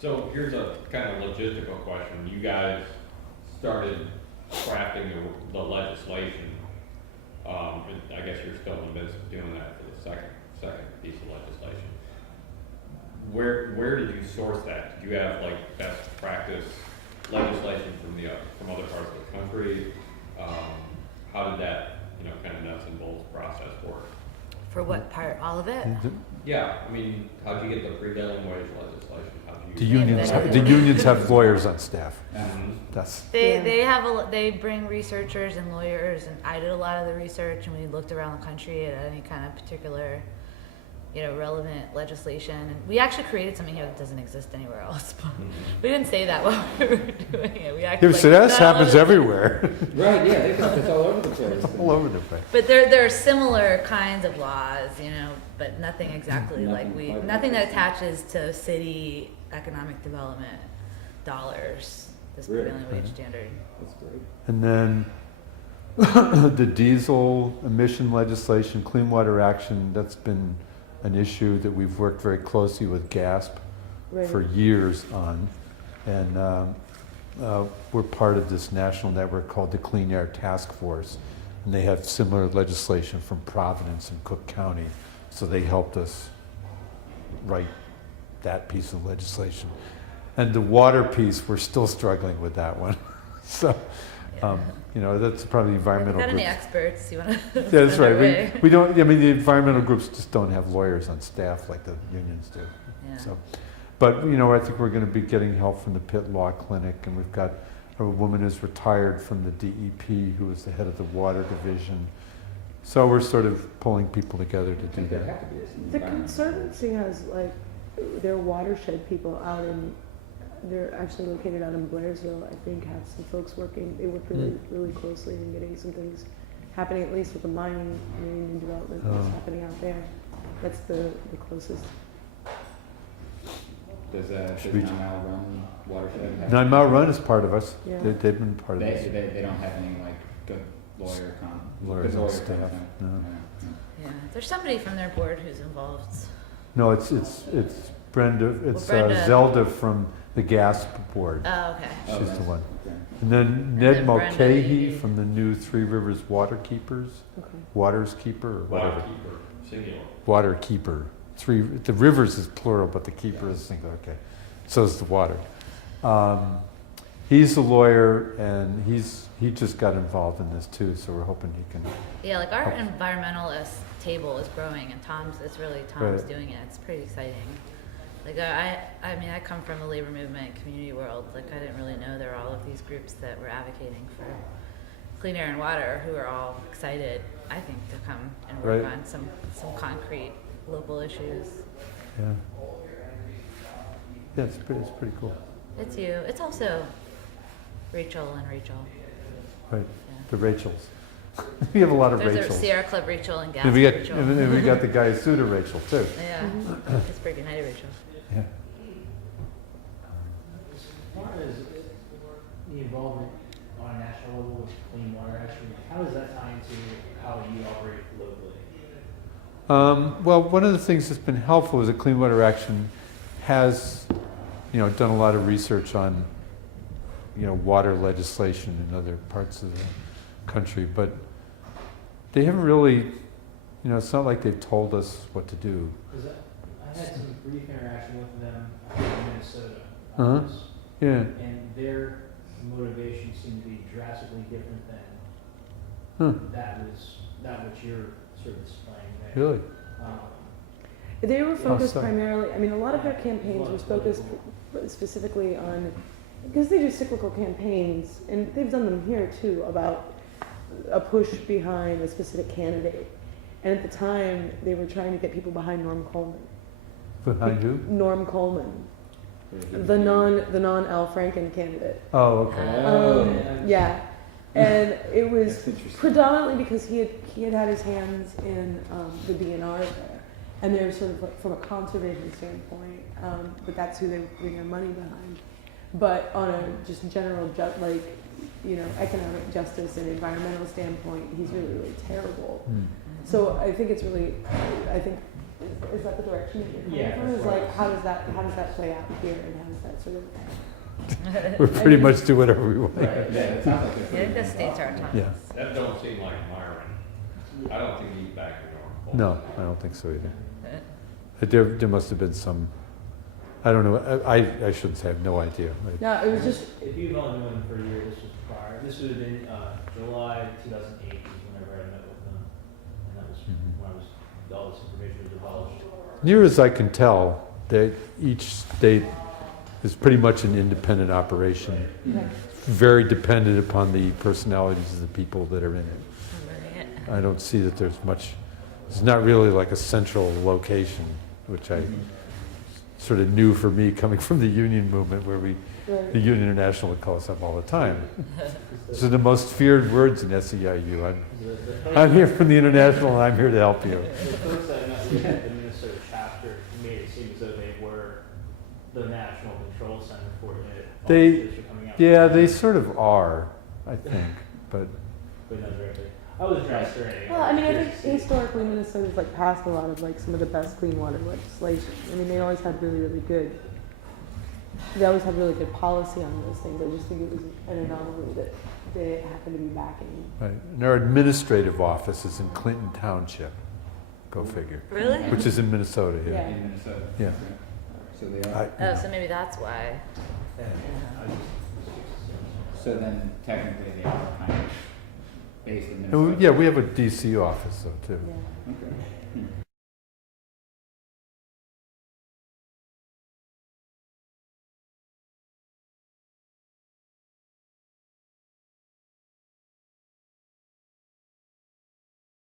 So here's a kind of logistical question. You guys started crafting the legislation. And I guess you're still in the midst of doing that for the second piece of legislation. Where did you source that? Did you have like best practice legislation from other parts of the country? How did that kind of nuts and bolts process work? For what part? All of it? Yeah, I mean, how'd you get the prevailing wage legislation? The unions have lawyers on staff. That's They bring researchers and lawyers, and I did a lot of the research, and we looked around the country at any kind of particular, relevant legislation. And we actually created something here that doesn't exist anywhere else. But we didn't say that while we were doing it. We actually so that happens everywhere. Right, yeah, it's all over the place. All over the place. But there are similar kinds of laws, but nothing exactly nothing that attaches to city economic development dollars, this prevailing wage standard. That's great. And then the diesel emission legislation, Clean Water Action, that's been an issue that we've worked very closely with GASP for years on. And we're part of this national network called the Clean Air Task Force. And they have similar legislation from Providence and Cook County. So they helped us write that piece of legislation. And the water piece, we're still struggling with that one. So, that's probably environmental Got groups. any experts you want to? Yeah, that's right. We don't. The environmental groups just don't have lawyers on staff like the unions do. Yeah. So, but I think we're going to be getting help from the Pitt Law Clinic, and we've got a woman who's retired from the DEP who was the head of the water division. So we're sort of pulling people together to do that. The Conservancy has their watershed people out in. They're actually located out in Blairsville. I think have some folks working. They work really closely in getting some things happening, at least with the mining and development that's happening out there. That's the closest. Does 9 Mile Run watershed have 9 Mile Run is part of us. Yeah. They've been part of us. They don't have any good lawyer Lawyers on staff. No. Yeah, there's somebody from their board who's involved. No, it's Brenda. It's Brenda. Zelda from the GASP board. Oh, okay. She's the one. Okay. And then And Ned then Brenda, Mulcahy you- from the new Three Rivers Water Keepers. Okay. Waters Keeper or whatever. Waterkeeper, singular. Water Keeper. The rivers is plural, but the keeper is singular. Okay. So is the water. He's a lawyer, and he just got involved in this too. So we're hoping he can. Yeah, our help. environmentalist table is growing, and Tom's Right. doing it. It's pretty exciting. I come from the labor movement community world. I didn't really know there were all of these groups that were advocating for clean air and water, who are all excited, I think, to come and work Right. on some concrete local issues. Yeah. Yeah, it's pretty cool. It's you. It's also Rachel and Rachel. Right. Yeah. The Rachels. We have a lot of There's a Rachels. Sierra Club Rachel and Gas And we got Rachel. and we got the Guyasuta Rachel too. Yeah, Pittsburgh United Rachel. Yeah. As far as the involvement on a national level with clean water action, how does that tie into how you operate locally? Well, one of the things that's been helpful is that Clean Water Action has, done a lot of research on, water legislation in other parts of the country, but they haven't really, it's not like they've told us what to do. Because I had some brief interaction with them in Minnesota, Uh-huh. Yeah. and their motivation seemed to be drastically different than Huh. that which you're sort of displaying there. Really? They were focused sorry. primarily. A lot of their campaigns were focused specifically on, because they do cyclical campaigns, and they've done them here too, about a push behind a specific candidate. And at the time, they were trying to get people behind Norm Coleman. Behind who? Norm Coleman, the non Al Franken candidate. Oh, okay. Yeah, and it was That's interesting. predominantly because he had his hands in the DNR there, and they're sort of from a conservation standpoint, but that's who they were putting their money behind. But on a just general economic justice and environmental standpoint, he's really terrible. Hmm. So I think it's really, Is that the direction that you're coming Yeah, from? that's Is right. like, how does that play out here, and how does that sort of? We pretty much do whatever we want. Yeah, it sounds like I they're. think the states are autonomous. Yeah. That don't seem like Myron. I don't think he's back in No, Norfolk. I don't think so either. There must have been some, I don't know, I shouldn't say, I have no idea. No, it was just, If you've only known him for a year, this was prior, this would have been, July 2008 is whenever I met with him. And that was Mhm. when I was, all this information was divulged. Near as I can tell, each state is pretty much an independent operation, yeah. very dependent upon the personalities of the people that are in it. Right. I don't see that there's much, it's not really like a central location, which I sort of knew for me coming from the union movement where the Right. Union International would call us up all the time. These are the most feared words in SEIU. I'm here from the International and I'm here to help you. The folks that I met with at the Minnesota chapter made it seem as though they were the national control center for it. All They- the states were coming out. Yeah, they sort of are, I think, but But not directly. I was addressed or anything. Well, I mean, I think historically Minnesota's like passed a lot of like some of the best clean water legislation. I mean, they always had really good, they always had really good policy on those things. I just think it was an anomaly that they happened to be backing. right. And our administrative office is in Clinton Township. Go figure. Really? Which is in Minnesota, yeah. Yeah. In Minnesota. Yeah. So they I- are, Oh, so maybe that's why. Yeah, I just- so then technically they are kind of based in And Minnesota. yeah, we have a DC office though too. Yeah. Okay.